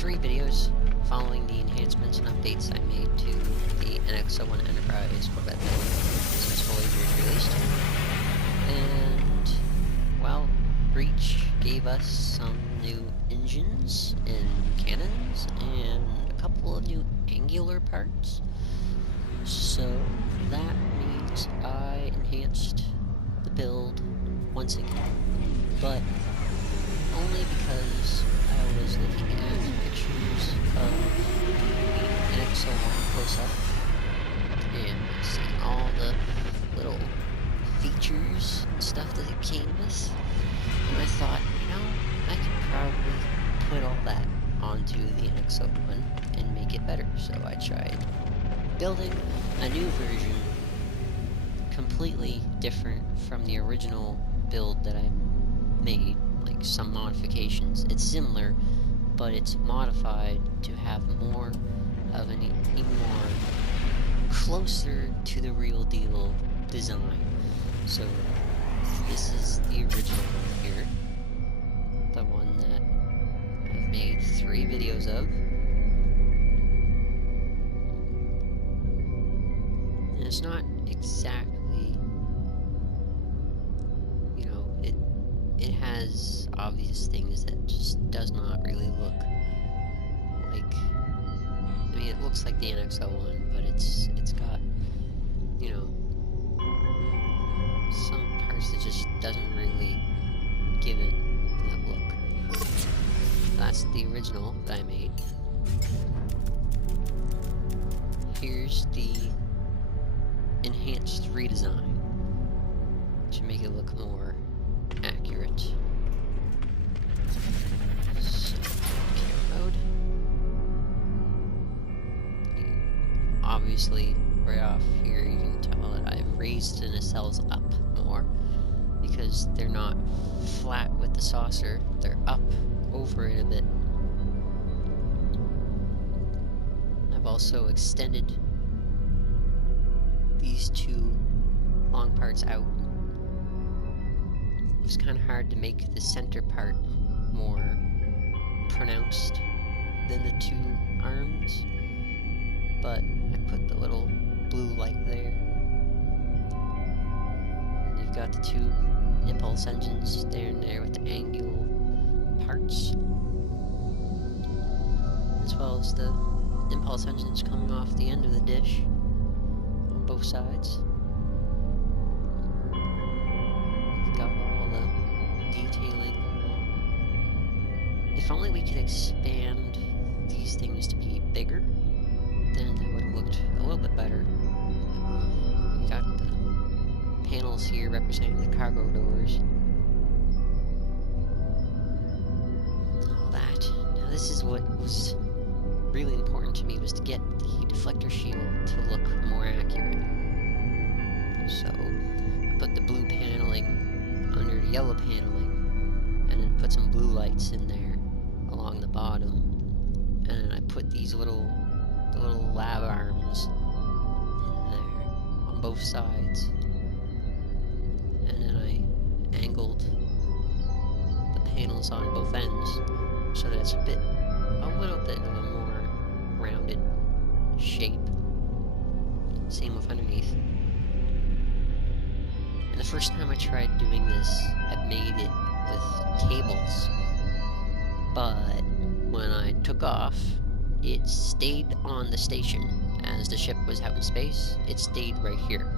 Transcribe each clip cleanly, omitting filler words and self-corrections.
3 videos following the enhancements and updates I made to the NX-01 Enterprise Corvette build since Voyager's released. And, well, Breach gave us some new engines and cannons and a couple of new angular parts. So that means I enhanced the build once again, but only because I was looking at pictures of the NX-01 close-up and seeing all the little features and stuff that it came with, and I thought, you know, I could probably put all that onto the NX-01 and make it better. So I tried building a new version completely different from the original build that I made, like some modifications. It's similar, but it's modified to have more of an even more closer to the real deal design. So this is the original one here, the one that I've made 3 videos of. And it's not exactly, you know, it has obvious things that just does not really look like, I mean, it looks like the NX-01, but it's got, you know, some parts that just doesn't really give it that look. That's the original that I made. Here's the enhanced redesign to make it look more accurate. So, camera mode. Obviously, right off here you can tell that I've raised the nacelles up more because they're not flat with the saucer, they're up over it a bit. I've also extended these 2 long parts out. It was kind of hard to make the center part more pronounced than the 2 arms, but I put the little blue light there. And you've got the 2 impulse engines there and there with the angular parts, as well as the impulse engines coming off the end of the dish on both sides. You've got all the detailing. If only we could expand these things to be bigger, then it would have looked a little bit better. We got the panels here representing the cargo doors. All that. Now this is what was really important to me, was to get the deflector shield to look more accurate. So I put the blue paneling under the yellow paneling, and then put some blue lights in there along the bottom, and then I put these the little lab arms in there on both sides, and then I angled the panels on both ends so that it's a little bit of a more rounded shape. Same with underneath. And the first time I tried doing this, I made it with cables, but when I took off, it stayed on the station. As the ship was out in space, it stayed right here.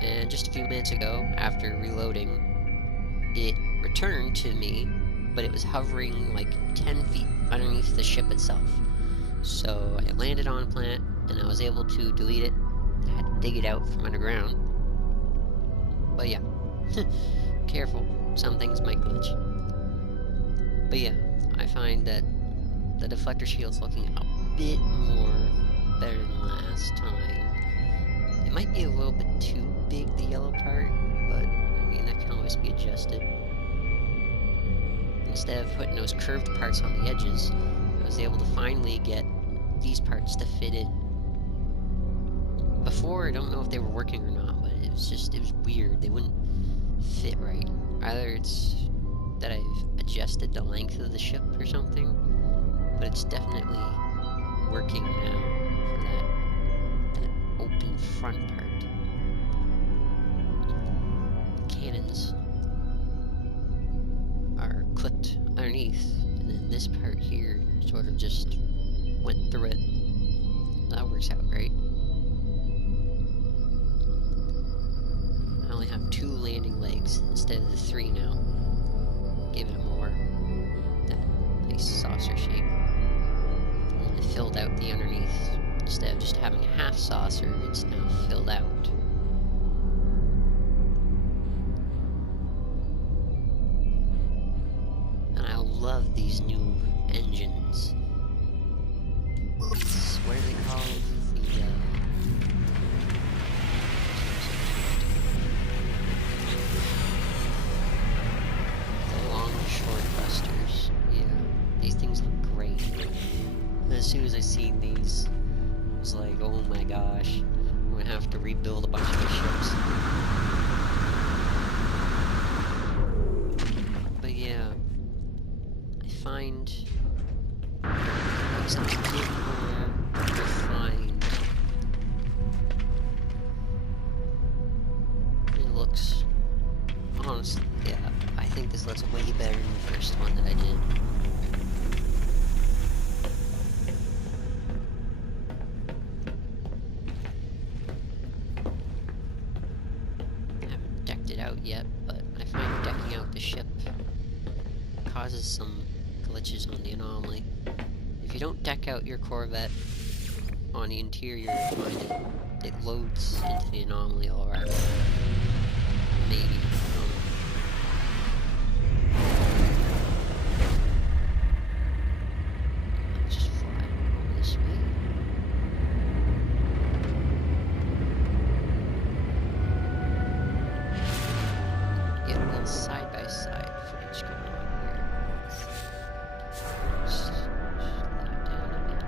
And just a few minutes ago, after reloading, it returned to me, but it was hovering like 10 feet underneath the ship itself. So I landed on a plant, and I was able to delete it. I had to dig it out from underground. But yeah, careful, some things might glitch. But yeah, I find that the deflector shield's looking a bit more better than last time. It might be a little bit too big, the yellow part, but I mean, that can always be adjusted. Instead of putting those curved parts on the edges, I was able to finally get these parts to fit in. Before, I don't know if they were working or not, but it was weird. They wouldn't fit right. Either it's that I've adjusted the length of the ship or something, but it's definitely working now for that open front part. Cannons are clipped underneath, and then this part here sort of just went through it. That works out great. I only have 2 landing legs instead of the 3 now. Give it more that nice saucer shape. And I filled out the underneath. Instead of just having a half saucer, it's now filled out. And I love these new engines. These, what are they called? The long short busters. Yeah, these things look great. And as soon as I seen these, I was like, oh my gosh, I'm gonna have to rebuild a bunch of ships. But yeah, I find it's a bit more refined. It looks, honestly, yeah, I think this looks way better than the first one that I did. I haven't decked it out yet, but I find decking out the ship causes some glitches on the anomaly. If you don't deck out your Corvette on the interior, you find it loads into the anomaly alright. Maybe. I don't know. Let's just fly over this way. Get a little side-by-side footage going on here. Slow it down a bit.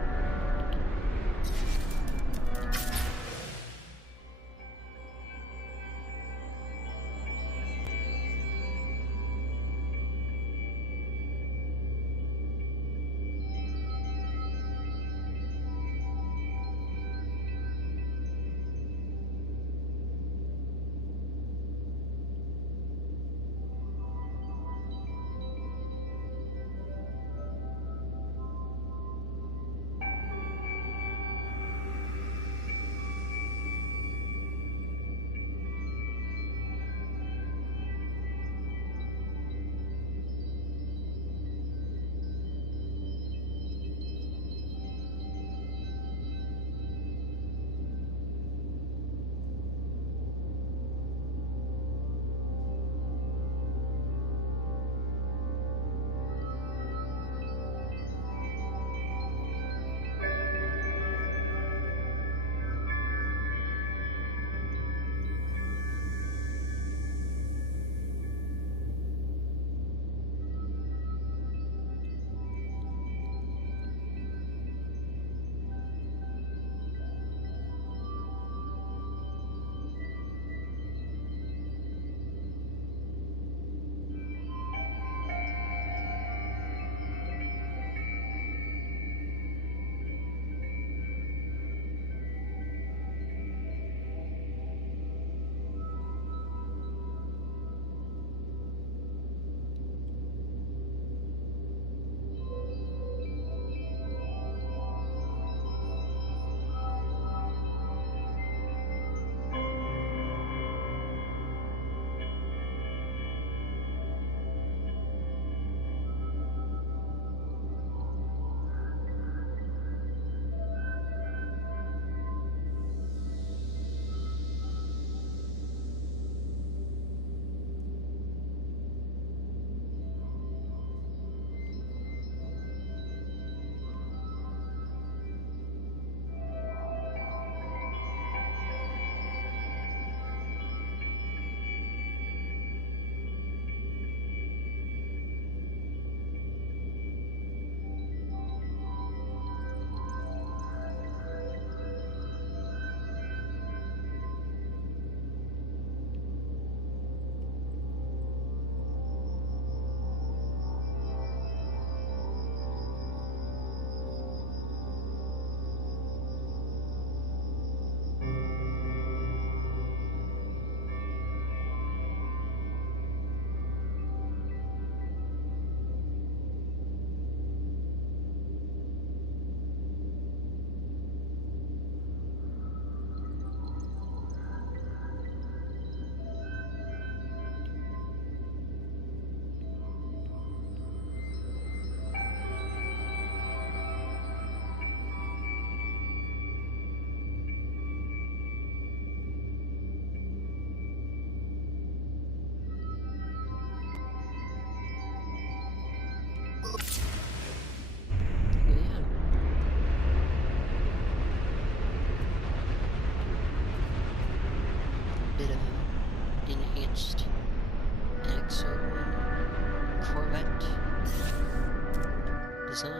design,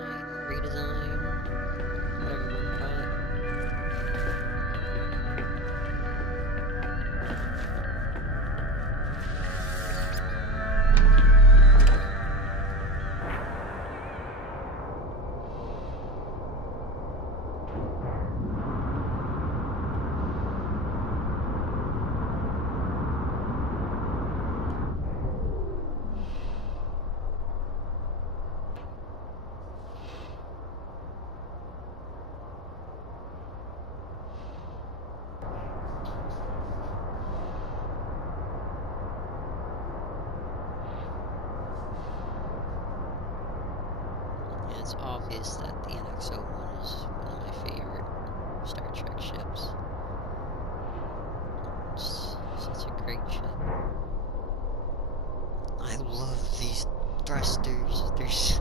redesign, whatever you want to call it. It's obvious that the NX-01 is one of my favorite Star Trek ships. It's such a great ship. I love these thrusters.